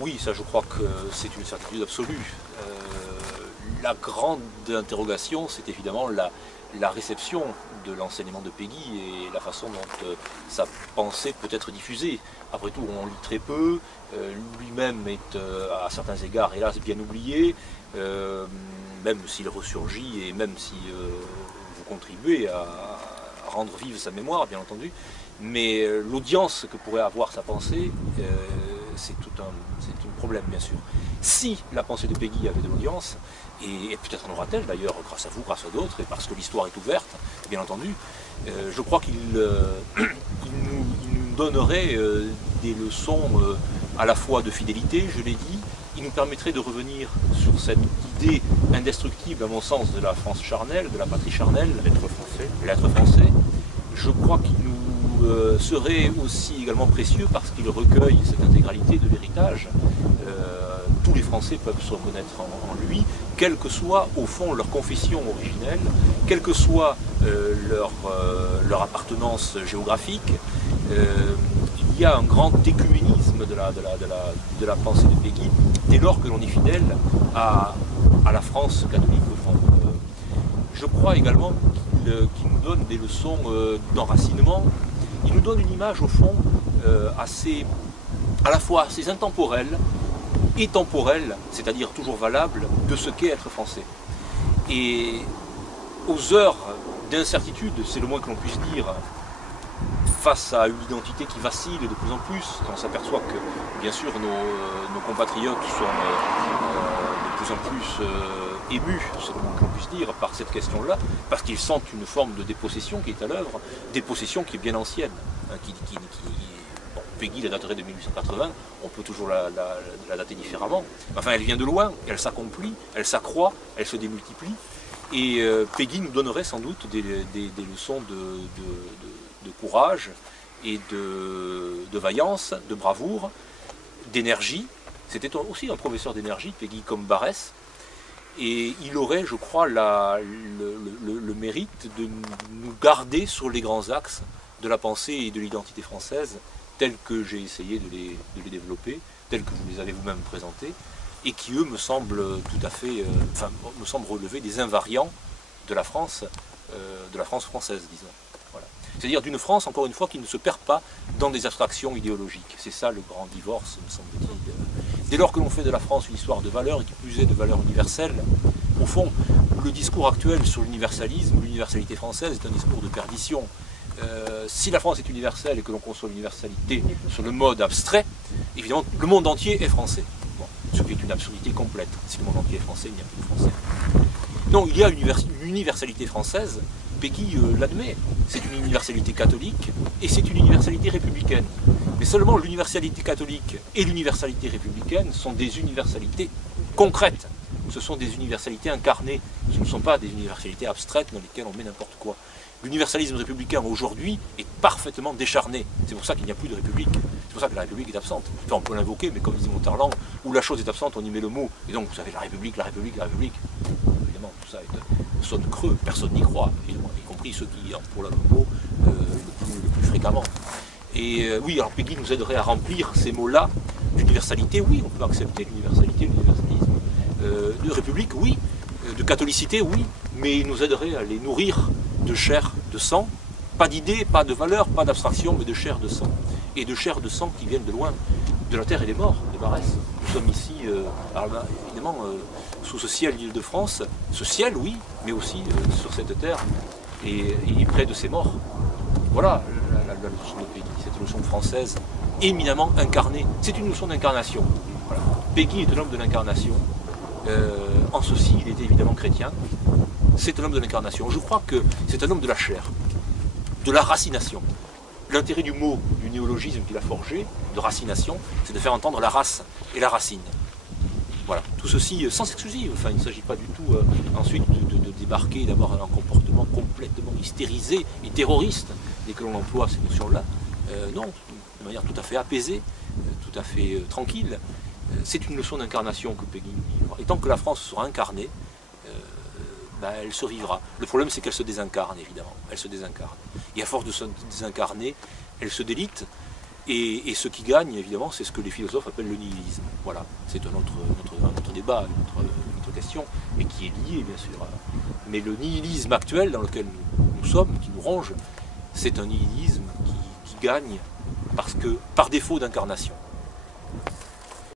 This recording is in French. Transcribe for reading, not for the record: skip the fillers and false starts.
Oui, ça je crois que c'est une certitude absolue. La grande interrogation, c'est évidemment la réception de l'enseignement de Péguy et la façon dont sa pensée peut être diffusée. Après tout, on lit très peu, lui-même est à certains égards, hélas, bien oublié, même s'il ressurgit et même si vous contribuez à rendre vive sa mémoire, bien entendu. Mais l'audience que pourrait avoir sa pensée, c'est un problème, bien sûr. Si la pensée de Péguy avait de l'audience, et peut-être en aura-t-elle d'ailleurs, grâce à vous, grâce à d'autres, et parce que l'histoire est ouverte, bien entendu, je crois qu'il nous donnerait des leçons à la fois de fidélité, je l'ai dit, il nous permettrait de revenir sur cette idée indestructible, à mon sens, de la France charnelle, de la patrie charnelle, l'être français. Je crois qu'il nous serait aussi également précieux parce qu'il recueille cette intégralité de l'héritage. Tous les Français peuvent se reconnaître en lui, quelle que soit au fond leur confession originelle, quelle que soit leur appartenance géographique. Il y a un grand écuménisme de la pensée de Péguy dès lors que l'on est fidèle à la France catholique au fond. Je crois également qu'il nous donne des leçons d'enracinement. Il nous donne une image au fond à la fois assez intemporelle et temporelle, c'est-à-dire toujours valable, de ce qu'est être français. Et aux heures d'incertitude, c'est le moins que l'on puisse dire, face à une identité qui vacille de plus en plus, on s'aperçoit que bien sûr nos compatriotes sont de plus en plus émus, c'est le moins que l'on puisse dire, par cette question-là, parce qu'ils sentent une forme de dépossession qui est à l'œuvre, dépossession qui est bien ancienne, hein, bon, Péguy la daterait de 1880, on peut toujours la dater différemment, enfin elle vient de loin, elle s'accomplit, elle s'accroît, elle se démultiplie, et Péguy nous donnerait sans doute des leçons de courage et de vaillance, de bravoure, d'énergie. C'était aussi un professeur d'énergie, Péguy, comme Barès, et il aurait, je crois, le mérite de nous garder sur les grands axes de la pensée et de l'identité française, tels que j'ai essayé de les développer, tels que vous les avez vous-même présentés, et qui, eux, me semblent tout à fait, me semblent relever des invariants de la France française, disons. Voilà. C'est-à-dire d'une France, encore une fois, qui ne se perd pas dans des abstractions idéologiques. C'est ça le grand divorce, me semble-t-il. Dès lors que l'on fait de la France une histoire de valeurs, et qui plus est de valeurs universelles, au fond, le discours actuel sur l'universalisme, l'universalité française, est un discours de perdition. Si la France est universelle et que l'on conçoit l'universalité sur le mode abstrait, évidemment, le monde entier est français. Bon, ce qui est une absurdité complète. Si le monde entier est français, il n'y a plus de français. Non, il y a une universalité française, Péguy l'admet, c'est une universalité catholique et c'est une universalité républicaine. Mais seulement l'universalité catholique et l'universalité républicaine sont des universalités concrètes. Ce sont des universalités incarnées, ce ne sont pas des universalités abstraites dans lesquelles on met n'importe quoi. L'universalisme républicain aujourd'hui est parfaitement décharné. C'est pour ça qu'il n'y a plus de république. C'est pour ça que la république est absente. Enfin, on peut l'invoquer, mais comme disait Monterland, où la chose est absente, on y met le mot. Et donc, vous savez, la république, la république, la république. Évidemment, tout ça sonne creux, personne n'y croit, évidemment, y compris ceux qui emploient le mot le plus fréquemment. Et oui, alors Péguy nous aiderait à remplir ces mots-là. D'universalité, oui, on peut accepter l'universalité, l'universalisme. De république, oui. De catholicité, oui. Mais il nous aiderait à les nourrir de chair, de sang. Pas d'idées, pas de valeurs, pas d'abstraction, mais de chair, de sang. Et de chair, de sang qui viennent de loin, de la terre et des morts, de Barès. Nous sommes ici, alors là, évidemment, sous ce ciel d'Île-de-France. Ce ciel, oui, mais aussi sur cette terre et près de ces morts. Voilà la leçon de Péguy, cette leçon française éminemment incarnée. C'est une leçon d'incarnation. Voilà. Péguy est un homme de l'incarnation. En ceci, il était évidemment chrétien. C'est un homme de l'incarnation. Je crois que c'est un homme de la chair, de la racination. L'intérêt du mot, du néologisme qu'il a forgé, de racination, c'est de faire entendre la race et la racine. Voilà, tout ceci sans exclusive. Enfin, il ne s'agit pas du tout ensuite de débarquer, d'avoir un comportement complètement hystérisé et terroriste dès que l'on emploie ces notions-là. Non, de manière tout à fait apaisée, tout à fait tranquille. C'est une leçon d'incarnation que Péguy nous livre. Et tant que la France sera incarnée, elle survivra. Le problème, c'est qu'elle se désincarne, évidemment. Elle se désincarne. Et à force de se désincarner, elle se délite. Et ce qui gagne, évidemment, c'est ce que les philosophes appellent le nihilisme. Voilà, c'est un autre débat, une autre question, et qui est lié, bien sûr. Mais le nihilisme actuel dans lequel nous sommes, qui nous ronge, c'est un nihilisme qui gagne parce que, par défaut d'incarnation.